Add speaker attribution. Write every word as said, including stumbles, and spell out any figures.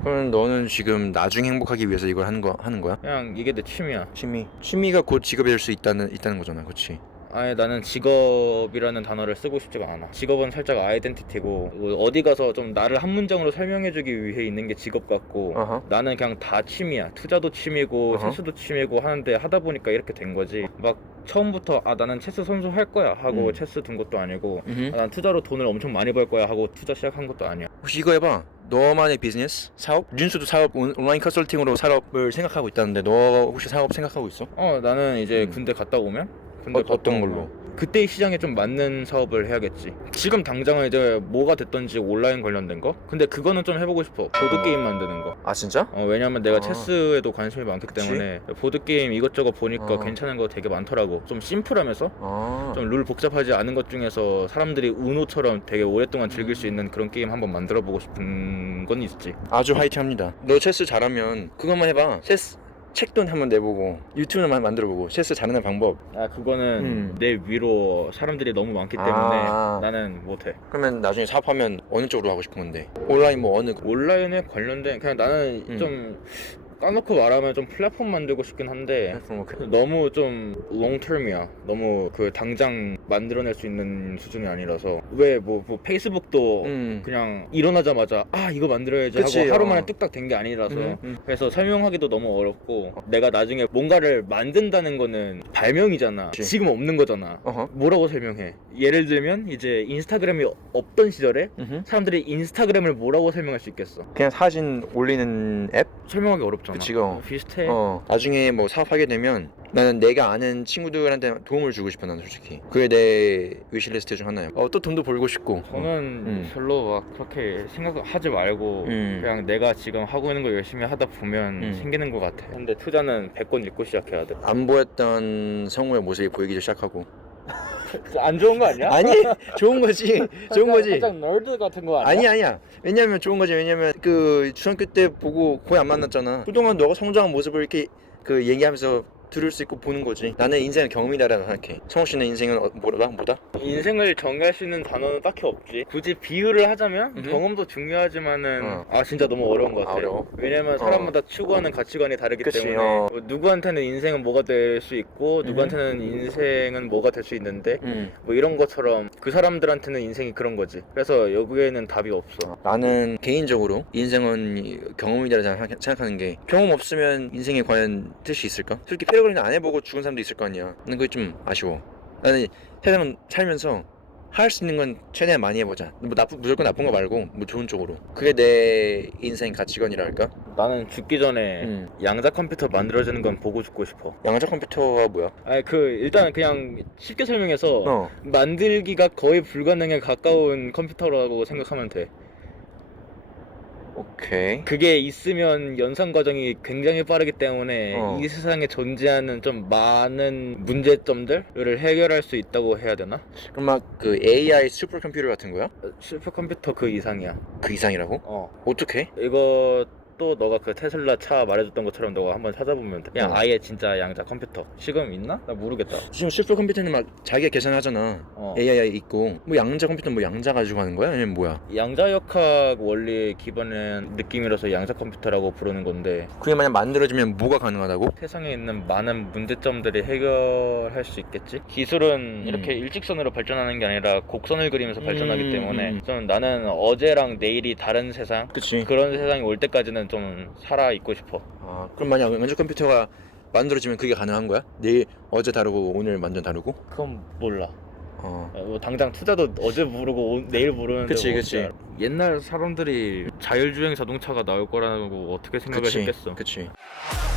Speaker 1: 그럼 너는 지금 나중에 행복하기 위해서 이걸 하는 거 하는 거야?
Speaker 2: 그냥 이게 내 취미야.
Speaker 1: 취미. 취미가 곧 직업이 될 수 있다는 있다는 거잖아, 그렇지?
Speaker 2: 아예 나는 직업이라는 단어를 쓰고 싶지가 않아. 직업은 살짝 아이덴티티고 어디 가서 좀 나를 한 문장으로 설명해주기 위해 있는 게 직업 같고
Speaker 1: 어허.
Speaker 2: 나는 그냥 다 취미야. 투자도 취미고
Speaker 1: 어허.
Speaker 2: 체스도 취미고 하는데 하다 보니까 이렇게 된 거지. 막 처음부터 아 나는 체스 선수 할 거야 하고
Speaker 1: 음.
Speaker 2: 체스 든 것도 아니고
Speaker 1: 음흠.
Speaker 2: 아, 난 투자로 돈을 엄청 많이 벌 거야 하고 투자 시작한 것도 아니야.
Speaker 1: 혹시 이거 해봐. 너만의 비즈니스? 사업? 윤수도 사업, 온- 온라인 컨설팅으로 사업을 생각하고 있다는데 너 혹시 사업 생각하고 있어?
Speaker 2: 어 나는 이제
Speaker 1: 음.
Speaker 2: 군대 갔다 오면 군대
Speaker 1: 어,
Speaker 2: 갔다
Speaker 1: 어떤
Speaker 2: 오면
Speaker 1: 걸로?
Speaker 2: 그때의 시장에 좀 맞는 사업을 해야겠지. 지금 당장은 이제 뭐가 됐던지 온라인 관련된 거? 근데 그거는 좀 해보고 싶어. 보드게임 만드는 거.
Speaker 1: 아 진짜?
Speaker 2: 어, 왜냐면 내가
Speaker 1: 아.
Speaker 2: 체스에도 관심이 많기
Speaker 1: 그치?
Speaker 2: 때문에 보드게임 이것저것 보니까
Speaker 1: 어.
Speaker 2: 괜찮은 거 되게 많더라고. 좀 심플하면서
Speaker 1: 아.
Speaker 2: 좀 룰 복잡하지 않은 것 중에서 사람들이 우노처럼 되게 오랫동안 즐길 수 있는 그런 게임 한번 만들어보고 싶은 건 있지.
Speaker 1: 아주 화이팅합니다. 너 체스 잘하면 그것만 해봐. 체스 책도 한번 내보고 유튜브만 만들어보고 체스 잘하는 방법.
Speaker 2: 아 그거는
Speaker 1: 음.
Speaker 2: 내 위로 사람들이 너무 많기 때문에
Speaker 1: 아.
Speaker 2: 나는 못해.
Speaker 1: 그러면 나중에 사업하면 어느 쪽으로 하고 싶은 건데? 온라인 뭐 어느?
Speaker 2: 온라인에 관련된 그냥 나는
Speaker 1: 음.
Speaker 2: 좀 까놓고 말하면 좀 플랫폼 만들고 싶긴 한데
Speaker 1: 플랫폼, 오케이.
Speaker 2: 너무 좀 롱텀이야. 너무 그 당장 만들어낼 수 있는 수준이 아니라서 왜 뭐 뭐 페이스북도
Speaker 1: 음.
Speaker 2: 그냥 일어나자마자 아 이거 만들어야지
Speaker 1: 그치,
Speaker 2: 하고 하루
Speaker 1: 어.
Speaker 2: 만에 뚝딱 된 게 아니라서
Speaker 1: 음, 음.
Speaker 2: 그래서 설명하기도 너무 어렵고 내가 나중에 뭔가를 만든다는 거는 발명이잖아.
Speaker 1: 그치.
Speaker 2: 지금 없는 거잖아.
Speaker 1: 어허.
Speaker 2: 뭐라고 설명해? 예를 들면 이제 인스타그램이 없던 시절에
Speaker 1: 음흠.
Speaker 2: 사람들이 인스타그램을 뭐라고 설명할 수 있겠어?
Speaker 1: 그냥 사진 올리는 앱?
Speaker 2: 설명하기 어렵잖아.
Speaker 1: 그치, 어.
Speaker 2: 비슷해.
Speaker 1: 어. 나중에 뭐 사업하게 되면 나는 내가 아는 친구들한테 도움을 주고 싶어. 나는 솔직히 그게 내 위시리스트 중 하나야. 어, 또 돈도 벌고 싶고.
Speaker 2: 저는
Speaker 1: 음.
Speaker 2: 별로 막 그렇게 생각하지 말고
Speaker 1: 음.
Speaker 2: 그냥 내가 지금 하고 있는 거 열심히 하다 보면
Speaker 1: 음.
Speaker 2: 생기는 것 같아. 근데 투자는 백 권 읽고 시작해야 돼.
Speaker 1: 안 보였던 성우의 모습이 보이기 시작하고.
Speaker 2: 안 좋은 거 아니야?
Speaker 1: 아니 좋은 거지. 좋은 거지.
Speaker 2: 살짝 널드 같은 거 아니야?
Speaker 1: 아니 아니야. 왜냐면 좋은 거지. 왜냐면 그 중학교 때 보고 거의 안 만났잖아. 그동안 너가 성장한 모습을 이렇게 그 얘기하면서 들을 수 있고 보는 거지. 나는 인생은 경험이다라고 생각해. 성우 씨는 인생은 어, 뭐다? 뭐다?
Speaker 2: 인생을 정의할 수 있는 단어는 딱히 없지. 굳이 비유를 하자면
Speaker 1: 음흠.
Speaker 2: 경험도 중요하지만
Speaker 1: 어.
Speaker 2: 아 진짜 너무 어려운 것 같아.
Speaker 1: 아, 어려워?
Speaker 2: 왜냐면 사람마다 추구하는 가치관이 다르기
Speaker 1: 그치,
Speaker 2: 때문에
Speaker 1: 어.
Speaker 2: 뭐 누구한테는 인생은 뭐가 될 수 있고 누구한테는 인생은 뭐가 될 수 있는데
Speaker 1: 음.
Speaker 2: 뭐 이런 것처럼 그 사람들한테는 인생이 그런 거지. 그래서 여기에는 답이 없어.
Speaker 1: 나는 개인적으로 인생은 경험이라고 생각- 생각하는 게 경험 없으면 인생에 과연 뜻이 있을까? 솔직히 패러글리는 안 해보고 죽은 사람도 있을 거 아니야. 근데 그게 좀 아쉬워. 나는 세상 살면서 할 수 있는 건 최대한 많이 해보자. 뭐 나쁜 무조건 나쁜 거 말고 뭐 좋은 쪽으로. 그게 내 인생 가치관이랄까?
Speaker 2: 나는 죽기 전에
Speaker 1: 음.
Speaker 2: 양자 컴퓨터 만들어지는 건 보고 죽고 싶어.
Speaker 1: 양자 컴퓨터가 뭐야?
Speaker 2: 아니 그 일단 그냥 쉽게 설명해서
Speaker 1: 어.
Speaker 2: 만들기가 거의 불가능에 가까운 컴퓨터라고 생각하면 돼.
Speaker 1: 오케이.
Speaker 2: 그게 있으면 연산 과정이 굉장히 빠르기 때문에
Speaker 1: 어.
Speaker 2: 이 세상에 존재하는 좀 많은 문제점들을 해결할 수 있다고 해야 되나?
Speaker 1: 그럼 막 그 에이아이 슈퍼컴퓨터 같은 거야?
Speaker 2: 슈퍼컴퓨터 그 이상이야.
Speaker 1: 그 이상이라고?
Speaker 2: 어.
Speaker 1: 어떻게?
Speaker 2: 이거 또 너가 그 테슬라 차 말해줬던 것처럼 너가 한번 찾아보면 돼. 그냥
Speaker 1: 어.
Speaker 2: 아예 진짜 양자 컴퓨터. 지금 있나? 나 모르겠다.
Speaker 1: 지금 슈퍼컴퓨터는 막 자기가 계산하잖아.
Speaker 2: 어.
Speaker 1: 에이아이 있고 뭐 양자 컴퓨터는 뭐 양자 가지고 하는 거야? 아니면 뭐야?
Speaker 2: 양자역학 원리 기반의 느낌이라서 양자 컴퓨터라고 부르는 건데
Speaker 1: 그게 만약 만들어지면 뭐가 가능하다고?
Speaker 2: 세상에 있는 많은 문제점들이 해결할 수 있겠지? 기술은
Speaker 1: 음.
Speaker 2: 이렇게 일직선으로 발전하는 게 아니라 곡선을 그리면서 발전하기
Speaker 1: 음,
Speaker 2: 때문에
Speaker 1: 음.
Speaker 2: 좀 나는 어제랑 내일이 다른 세상
Speaker 1: 그치.
Speaker 2: 그런 세상이 올 때까지는 좀 살아 있고 싶어.
Speaker 1: 아 그럼 만약 양자 컴퓨터가 만들어지면 그게 가능한 거야? 내일 어제 다르고 오늘 완전 다르고?
Speaker 2: 그건 몰라.
Speaker 1: 어.
Speaker 2: 어, 뭐 당장 투자도 어제 모르고 오- 내일 모르는데
Speaker 1: 그치,
Speaker 2: 뭐
Speaker 1: 그치.
Speaker 2: 어떻게 알아. 옛날 사람들이 자율주행 자동차가 나올 거라고 어떻게 생각을
Speaker 1: 그치.
Speaker 2: 했겠어.
Speaker 1: 그치.